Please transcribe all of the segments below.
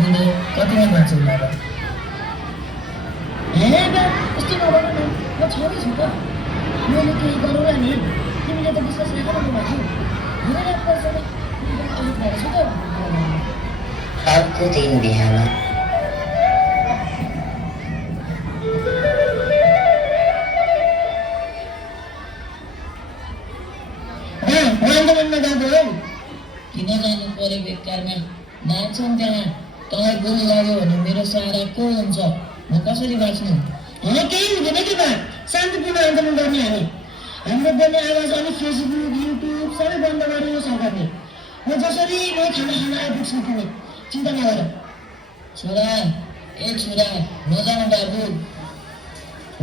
बुढो कतिमा बाँच्छु होला र यस्तो नगर न म छोरी छु त मैले केही गरौँला नि तिमीले त विश्वास राख्नु भएको हुँदैन पर्छ नि अलिक भएर छु त अर्को दिन बिहान आन्दोलनमा गएको हो किन जानु पर्यो बेकारमा नाच्छन् त्यहाँ तँलाई गोली लाग्यो भने मेरो सहारा को हुन्छ म कसरी बाँच्नु केही हुँदैन कि बा शान्तिपूर्ण आन्दोलन गर्ने हाम्रो बोल्ने आवाज अनि फेसबुक युट्युब सबै बन्द गर्यो सरकारले म जसरी नै खाना खान आइपुग्छु तिमी चिन्ता नगर छोरा छोरा नजानु बाबु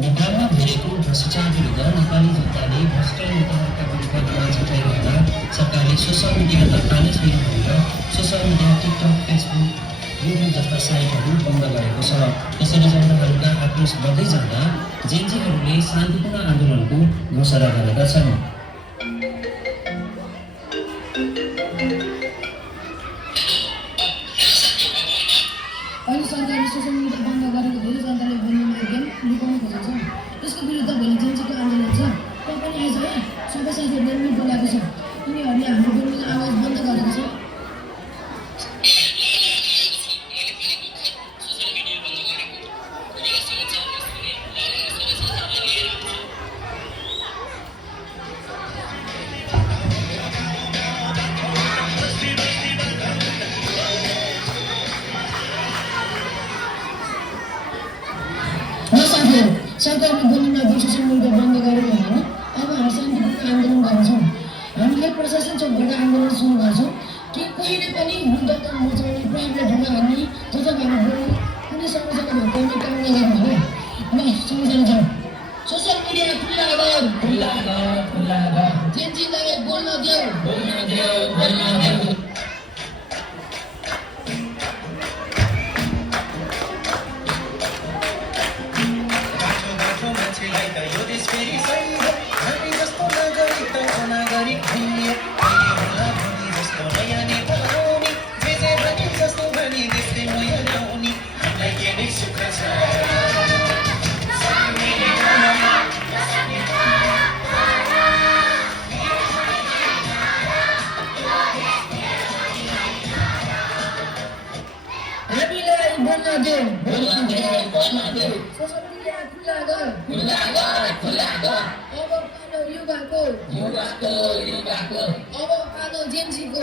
नेपालमा घेरेको भ्रष्टाचार विरुद्ध नेपाली जनताले भ्रष्ट नेताहरूका विरुद्ध आवाज उठाइरहँदा सरकारले सोसल मिडिया तत्कालै छैन भनेर social media TikTok Facebook YouTube जस्ता साइटहरू बन्द गरेको छ। यसरी जनताहरूका आक्रोश बढ्दै जाँदा जेनजीहरूले शान्तिपूर्ण आन्दोलनको घोषणा गरेका छन्। अहिले सरकारले सोसल मिडिया बन्द गरेको धेरै जनताले बोल्ने माध्यम लुकाउन खोजेको छ यसको विरुद्ध भोलि जेन्जीको आन्दोलन छ त्यहाँ पनि आइज है सबै साथीहरूले पनि बोलाएको छ उनीहरूले हाम्रो बोल्ने आवाज बन्द गरेको छ सरकारले बोल्ने माध्यम सोसल मिडिया बन्द गर्यो भने अब हामी शान्तिपूर्ण आन्दोलन गर्छौँ हामीले प्रशासन चौकबाट आन्दोलन सुरु गर्छौँ कि कहिले पनि मुद्दामा मचाउने प्राइभेट ढुङ्गा हान्ने जताभावी बोल्ने कुनै समस्याको भत्काउने काम नगर्नु हो ल सँगसँगै जाउँ सोसल मिडिया खुल्ला गर जेन्जीलाई बोल्न देऊ अब पालो जेन्जीको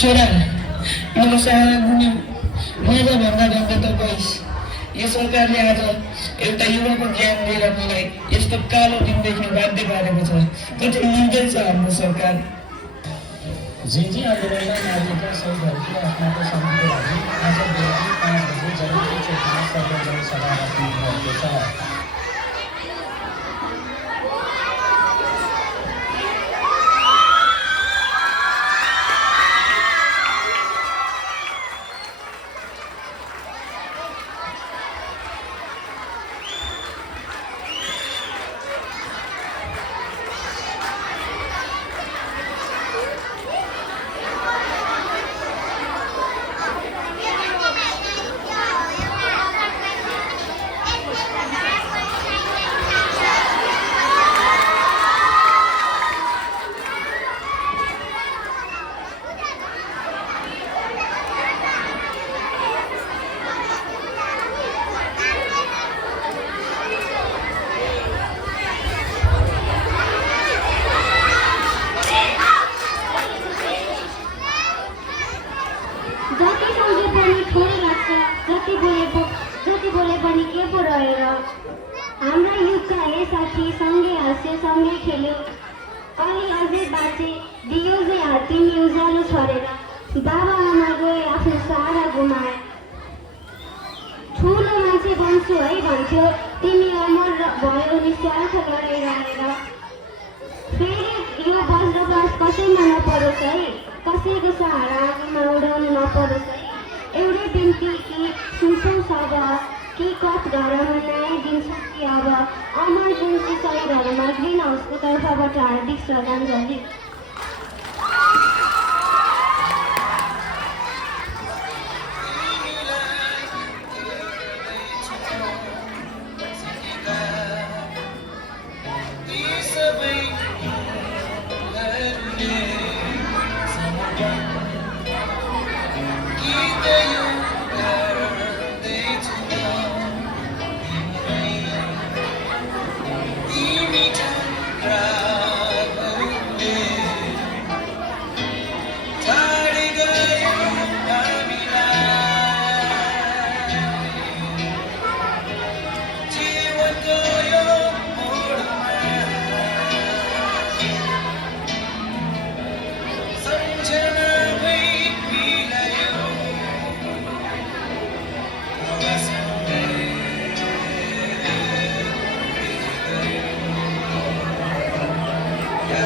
छोरा मेरो सारा गुना मजा भन्दा त गइस यो सरकारले आज एउटा युवाको ज्यान दिएर मलाई यस्तो कालो दिन देख्न बाध्य पारेको छ कति निर्दय छ हाम्रो सरकार जेन्जी आन्दोलनमा नागरिकका शहीदहरूको आत्माको शान्तिको लागि आज बेलुकी 5 बजे जनता चौकमा सर्वजन सभा राख्नु भएको छ। सम्झे पनि थोरै लाग्छ, जति बोले पनि के पो रहेर। हाम्रा युगका हे साथी, सँगै हाँस्यो सँगै खेल्यो, अलि अझै बाँचे दियो जे हात तिमी उज्यालो छरेर। बाबा आमा गए आफ्नो सहारा गुमाए, ठुलो मान्छे बन्छु है भन्थ्यो तिमी अमर भयो निस्वार्थ लडाइँ रहेर। फेरि यो वज्रपात कसैमा नपरोस् है, कसैको सहारा आगोमा उडाउनु नपरोस् है। एउटै बिन्ती कि सुन्छौ सब, कि कत घरमा न्यायदिन्छौ कि अब। इमर्जेन्सी शहीदहरूमा ग्रिन हाउसको तर्फबाट हार्दिक श्रद्धाञ्जली।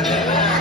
Yeah.